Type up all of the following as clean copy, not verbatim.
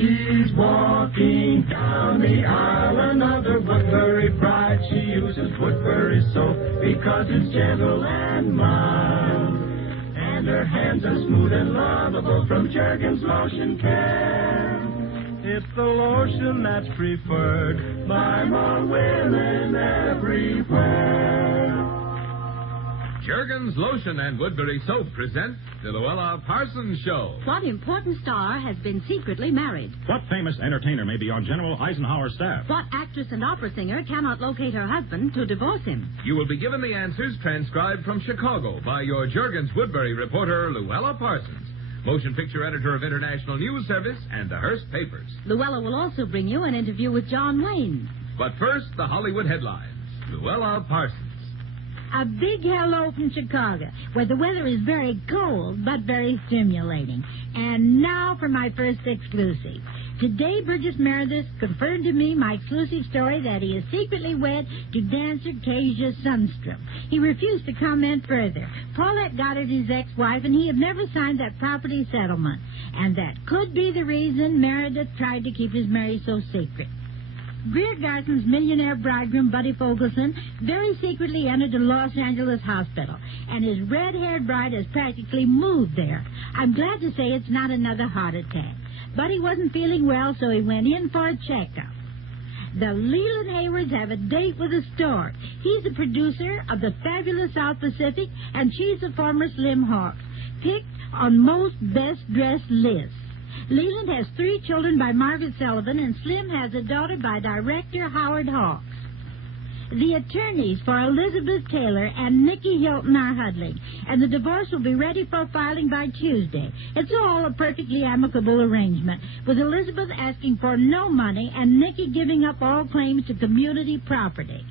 She's walking down the aisle, another Woodbury bride. She uses Woodbury soap because it's gentle and mild. And her hands are smooth and lovable from Jergens Lotion Care. It's the lotion that's preferred by more women everywhere. Jergens Lotion and Woodbury Soap present the Louella Parsons Show. What important star has been secretly married? What famous entertainer may be on General Eisenhower's staff? What actress and opera singer cannot locate her husband to divorce him? You will be given the answers transcribed from Chicago by your Jergens Woodbury reporter, Louella Parsons, motion picture editor of International News Service and the Hearst Papers. Louella will also bring you an interview with John Wayne. But first, the Hollywood headlines. Louella Parsons. A big hello from Chicago, where the weather is very cold but very stimulating. And now for my first exclusive. Today, Burgess Meredith confirmed to me my exclusive story that he is secretly wed to dancer Kezia Sundstrom. He refused to comment further. Paulette Goddard is his ex-wife, and he had never signed that property settlement. And that could be the reason Meredith tried to keep his marriage so secret. Greer Garson's millionaire bridegroom, Buddy Fogelson, very secretly entered a Los Angeles hospital, and his red-haired bride has practically moved there. I'm glad to say it's not another heart attack. Buddy wasn't feeling well, so he went in for a checkup. The Leland Haywards have a date with a stork. He's the producer of the fabulous South Pacific, and she's the former Slim Hawks, picked on most best-dressed lists. Leland has 3 children by Margaret Sullivan, and Slim has a daughter by director Howard Hawks. The attorneys for Elizabeth Taylor and Nicky Hilton are huddling, and the divorce will be ready for filing by Tuesday. It's all a perfectly amicable arrangement, with Elizabeth asking for no money and Nicky giving up all claims to community property.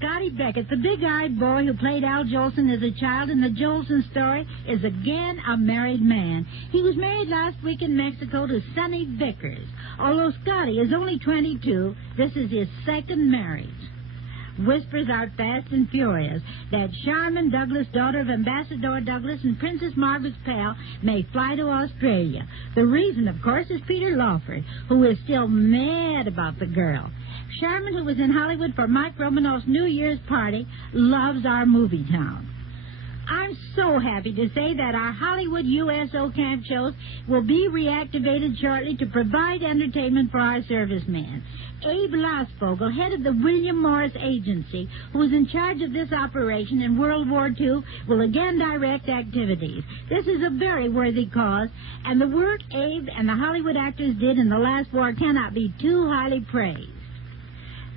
Scotty Beckett, the big-eyed boy who played Al Jolson as a child in the Jolson story, is again a married man. He was married last week in Mexico to Sonny Vickers. Although Scotty is only 22, this is his second marriage. Whispers are fast and furious that Charmin Douglas, daughter of Ambassador Douglas and Princess Margaret's pal, may fly to Australia. The reason, of course, is Peter Lawford, who is still mad about the girl. Charmin, who was in Hollywood for Mike Romanoff's New Year's party, loves our movie town. I'm so happy to say that our Hollywood USO camp shows will be reactivated shortly to provide entertainment for our servicemen. Abe Losvogel, head of the William Morris Agency, who was in charge of this operation in World War II, will again direct activities. This is a very worthy cause, and the work Abe and the Hollywood actors did in the last war cannot be too highly praised.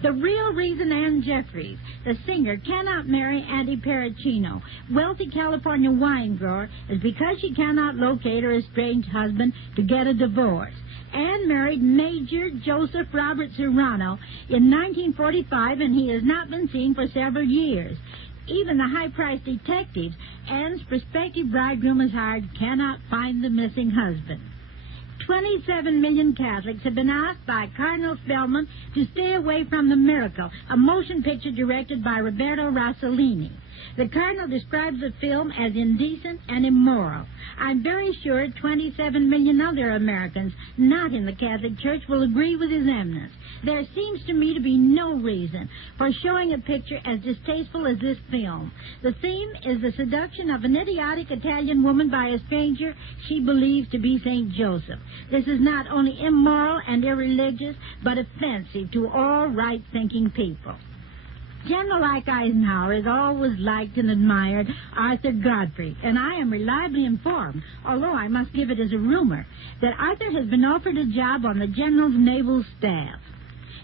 The real reason Ann Jeffries, the singer, cannot marry Andy Pericino, wealthy California wine grower, is because she cannot locate her estranged husband to get a divorce. Ann married Major Joseph Robert Serrano in 1945, and he has not been seen for several years. Even the high-priced detectives Ann's prospective bridegroom has hired cannot find the missing husband. 27 million Catholics have been asked by Cardinal Spellman to stay away from The Miracle, a motion picture directed by Roberto Rossellini. The Cardinal describes the film as indecent and immoral. I'm very sure 27 million other Americans not in the Catholic Church will agree with His Eminence. There seems to me to be no reason for showing a picture as distasteful as this film. The theme is the seduction of an idiotic Italian woman by a stranger she believes to be St. Joseph. This is not only immoral and irreligious, but offensive to all right-thinking people. General Ike Eisenhower has always liked and admired Arthur Godfrey, and I am reliably informed, although I must give it as a rumor, that Arthur has been offered a job on the General's naval staff.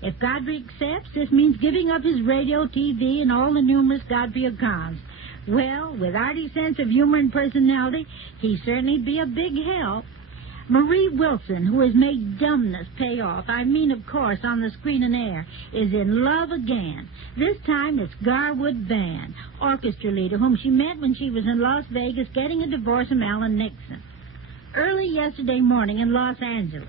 If Godfrey accepts, this means giving up his radio, TV, and all the numerous Godfrey accounts. Well, with Artie's sense of humor and personality, he'd certainly be a big help. Marie Wilson, who has made dumbness pay off, I mean, of course, on the screen and air, is in love again. This time it's Garwood Van, orchestra leader, whom she met when she was in Las Vegas getting a divorce from Alan Nixon. Early yesterday morning in Los Angeles,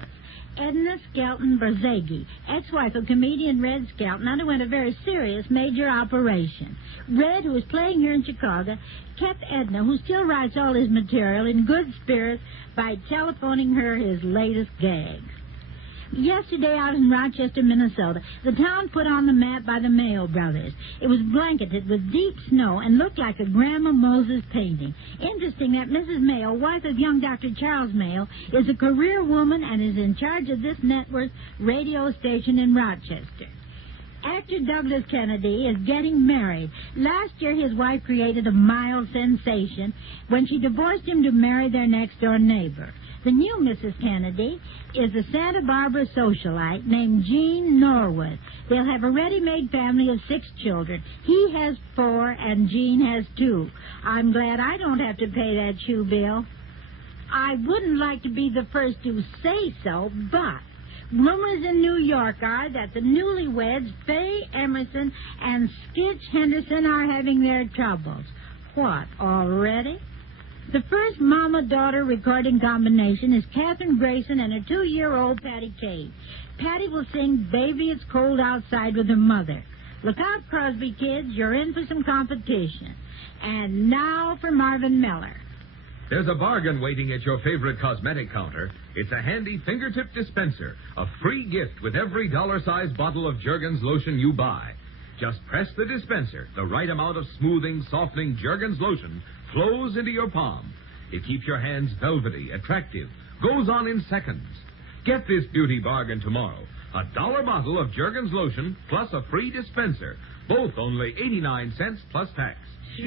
Edna Skelton Berzegi, ex-wife of comedian Red Skelton, underwent a very serious major operation. Red, who is playing here in Chicago, kept Edna, who still writes all his material, in good spirits by telephoning her his latest gags. Yesterday out in Rochester, Minnesota, the town put on the map by the Mayo brothers. It was blanketed with deep snow and looked like a Grandma Moses painting. Interesting that Mrs. Mayo, wife of young Dr. Charles Mayo, is a career woman and is in charge of this network radio station in Rochester. Actor Douglas Kennedy is getting married. Last year, his wife created a mild sensation when she divorced him to marry their next-door neighbor. The new Mrs. Kennedy is a Santa Barbara socialite named Jean Norwood. They'll have a ready-made family of 6 children. He has 4 and Jean has 2. I'm glad I don't have to pay that shoe bill. I wouldn't like to be the first to say so, but rumors in New York are that the newlyweds, Faye Emerson and Skitch Henderson, are having their troubles. What, already? The first mama-daughter recording combination is Katherine Grayson and her 2-year-old Patty Cade. Patty will sing Baby It's Cold Outside with her mother. Look out, Crosby kids, you're in for some competition. And now for Marvin Miller. There's a bargain waiting at your favorite cosmetic counter. It's a handy fingertip dispenser, a free gift with every dollar-sized bottle of Jergens lotion you buy. Just press the dispenser. The right amount of smoothing, softening Jergens lotion flows into your palm. It keeps your hands velvety, attractive, goes on in seconds. Get this beauty bargain tomorrow. A $1 bottle of Jergens lotion plus a free dispenser. Both only 89 cents plus tax. She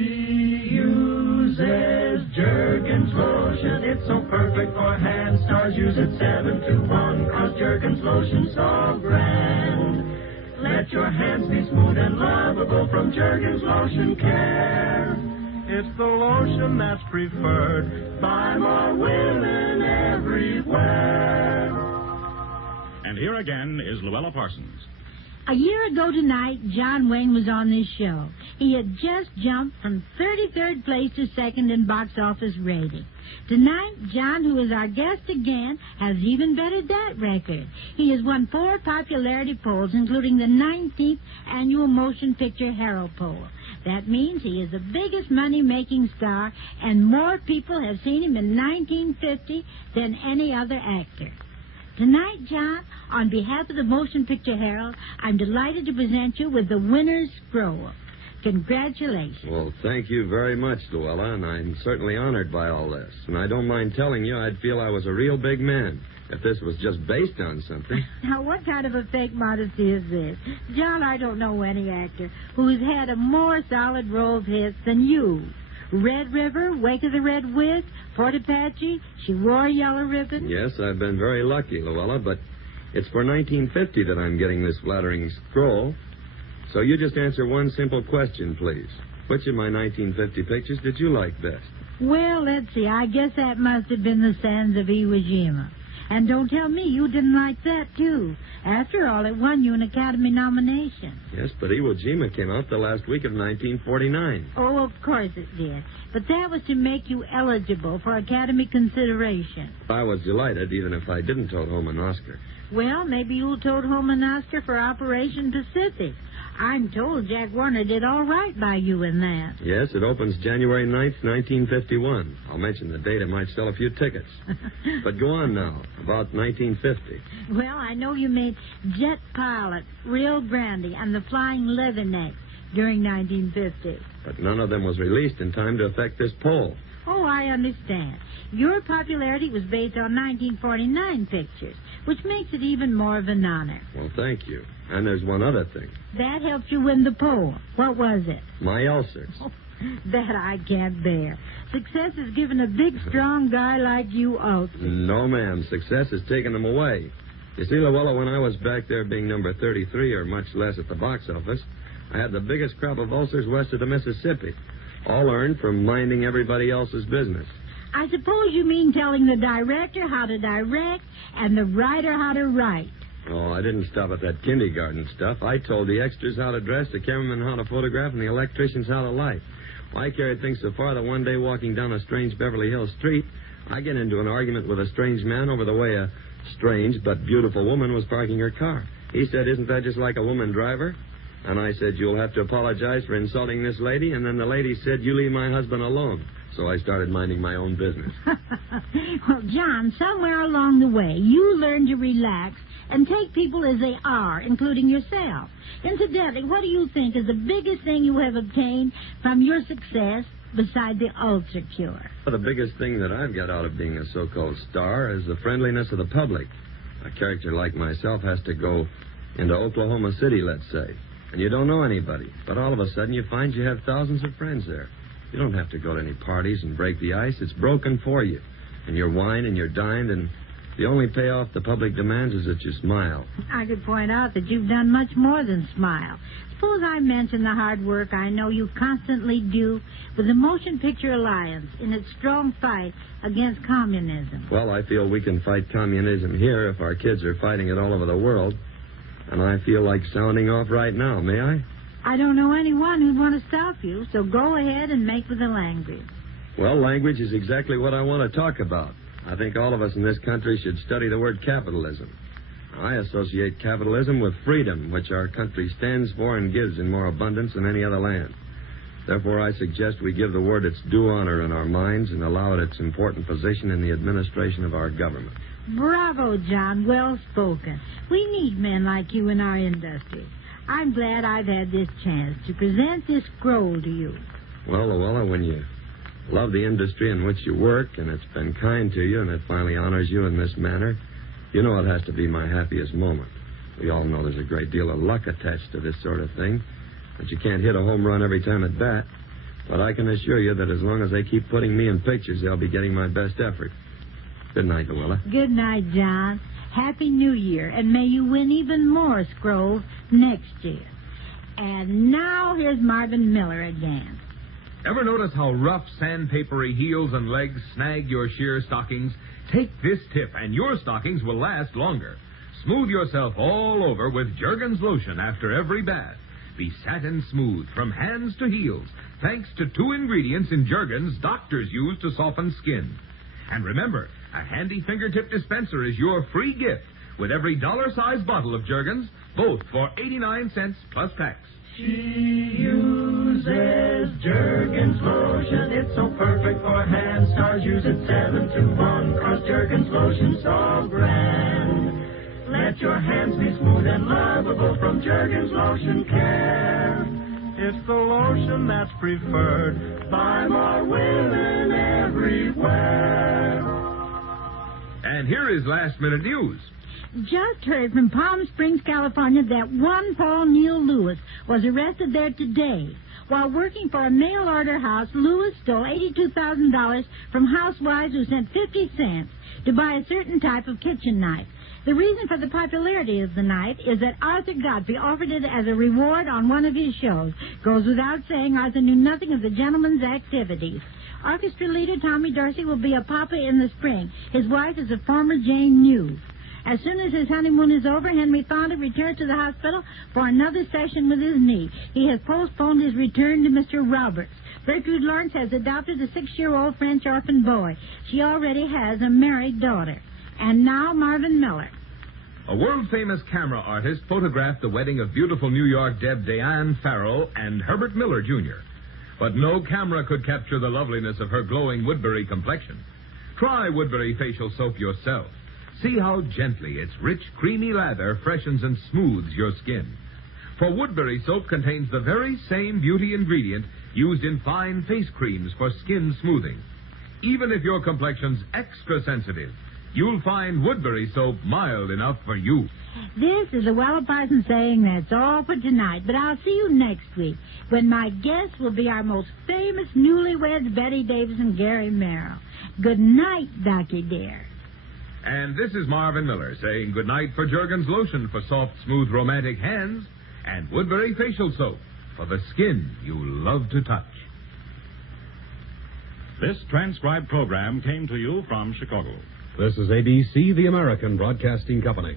uses Jergens lotion. It's so perfect for hand stars. Use it 7 to 1, 'cause Jergens lotion's so grand. Let your hands be smooth and lovable from Jergens Lotion Care. It's the lotion that's preferred by more women everywhere. And here again is Louella Parsons. A year ago tonight, John Wayne was on this show. He had just jumped from 33rd place to 2nd in box office rating. Tonight, John, who is our guest again, has even bettered that record. He has won 4 popularity polls, including the 19th annual Motion Picture Herald poll. That means he is the biggest money-making star, and more people have seen him in 1950 than any other actor. Tonight, John, on behalf of the Motion Picture Herald, I'm delighted to present you with the winner's scroll. Congratulations. Well, thank you very much, Louella, and I'm certainly honored by all this. And I don't mind telling you, I'd feel I was a real big man if this was just based on something. Now, what kind of a fake modesty is this? John, I don't know any actor who has had a more solid roll of hits than you. Red River, Wake of the Red Witch, Port Apache, She Wore a Yellow Ribbon. Yes, I've been very lucky, Louella, but it's for 1950 that I'm getting this flattering scroll. So you just answer one simple question, please. Which of my 1950 pictures did you like best? Well, let's see. I guess that must have been The Sands of Iwo Jima. And don't tell me you didn't like that, too. After all, it won you an Academy nomination. Yes, but Iwo Jima came out the last week of 1949. Oh, of course it did. But that was to make you eligible for Academy consideration. I was delighted, even if I didn't tote home an Oscar. Well, maybe you'll tote home an Oscar for Operation Pacific. I'm told Jack Warner did all right by you in that. Yes, it opens January 9th, 1951. I'll mention the date. I might sell a few tickets. But go on now, about 1950. Well, I know you made Jet Pilot, Rio Grande, and The Flying Leatherneck during 1950. But none of them was released in time to affect this poll. Oh, I understand. Your popularity was based on 1949 pictures, which makes it even more of an honor. Well, thank you. And there's one other thing. That helped you win the poll. What was it? My ulcers. Oh, that I can't bear. Success has given a big, strong guy like you ulcers. No, ma'am. Success has taken them away. You see, Louella, when I was back there being number 33, or much less at the box office, I had the biggest crop of ulcers west of the Mississippi, all earned from minding everybody else's business. I suppose you mean telling the director how to direct and the writer how to write. Oh, I didn't stop at that kindergarten stuff. I told the extras how to dress, the cameramen how to photograph, and the electricians how to light. Well, I carried things so far that one day walking down a strange Beverly Hills street, I get into an argument with a strange man over the way a strange but beautiful woman was parking her car. He said, "Isn't that just like a woman driver?" And I said, "You'll have to apologize for insulting this lady." And then the lady said, "You leave my husband alone." so I started minding my own business. Well, John, somewhere along the way, you learned to relax and take people as they are, including yourself. Incidentally, what do you think is the biggest thing you have obtained from your success besides the ulcer cure? Well, the biggest thing that I've got out of being a so-called star is the friendliness of the public. A character like myself has to go into Oklahoma City, let's say, and you don't know anybody, but all of a sudden you find you have thousands of friends there. You don't have to go to any parties and break the ice. It's broken for you. And you're wined and you're dined, and the only payoff the public demands is that you smile. I could point out that you've done much more than smile. Suppose I mention the hard work I know you constantly do with the Motion Picture Alliance in its strong fight against communism. Well, I feel we can fight communism here if our kids are fighting it all over the world. And I feel like sounding off right now, may I? I don't know anyone who'd want to stop you, so go ahead and make with the language. Well, language is exactly what I want to talk about. I think all of us in this country should study the word capitalism. I associate capitalism with freedom, which our country stands for and gives in more abundance than any other land. Therefore, I suggest we give the word its due honor in our minds and allow it its important position in the administration of our government. Bravo, John. Well spoken. We need men like you in our industry. I'm glad I've had this chance to present this scroll to you. Well, Louella, when you love the industry in which you work and it's been kind to you and it finally honors you in this manner, you know it has to be my happiest moment. We all know there's a great deal of luck attached to this sort of thing, that you can't hit a home run every time at bat. But I can assure you that as long as they keep putting me in pictures, they'll be getting my best effort. Good night, Louella. Good night, John. Happy New Year, and may you win even more scrolls next year. And now here's Marvin Miller again. Ever notice how rough, sandpapery heels and legs snag your sheer stockings? Take this tip, and your stockings will last longer. Smooth yourself all over with Jergens lotion after every bath. Be satin smooth from hands to heels, thanks to 2 ingredients in Jergens doctors use to soften skin. And remember, a handy fingertip dispenser is your free gift with every dollar-sized bottle of Jergens, both for 89 cents plus tax. She uses Jergens lotion. It's so perfect for hand stars. Use it 7 to 1, 'cause Jergens lotion so grand. Let your hands be smooth and lovable from Jergens Lotion Care. It's the lotion that's preferred by more women everywhere. And here is last-minute news. Just heard from Palm Springs, California, that one Paul Neil Lewis was arrested there today. While working for a mail-order house, Lewis stole $82,000 from housewives who sent 50 cents to buy a certain type of kitchen knife. The reason for the popularity of the knife is that Arthur Godfrey offered it as a reward on one of his shows. Goes without saying, Arthur knew nothing of the gentleman's activities. Orchestra leader Tommy Dorsey will be a papa in the spring. His wife is a former Jane New. As soon as his honeymoon is over, Henry Fonda returns to the hospital for another session with his knee. He has postponed his return to Mr. Roberts. Gertrude Lawrence has adopted a 6-year-old French orphan boy. She already has a married daughter. And now Marvin Miller. A world-famous camera artist photographed the wedding of beautiful New York Deb Diane Farrell and Herbert Miller, Jr. But no camera could capture the loveliness of her glowing Woodbury complexion. Try Woodbury facial soap yourself. See how gently its rich, creamy lather freshens and smooths your skin. For Woodbury soap contains the very same beauty ingredient used in fine face creams for skin smoothing. Even if your complexion's extra sensitive, you'll find Woodbury soap mild enough for you. This is Louella Parsons saying that's all for tonight, but I'll see you next week when my guest will be our most famous newlyweds, Betty Davis and Gary Merrill. Good night, Ducky dear. And this is Marvin Miller saying goodnight for Jergens lotion for soft, smooth, romantic hands and Woodbury facial soap for the skin you love to touch. This transcribed program came to you from Chicago. This is ABC, the American Broadcasting Company.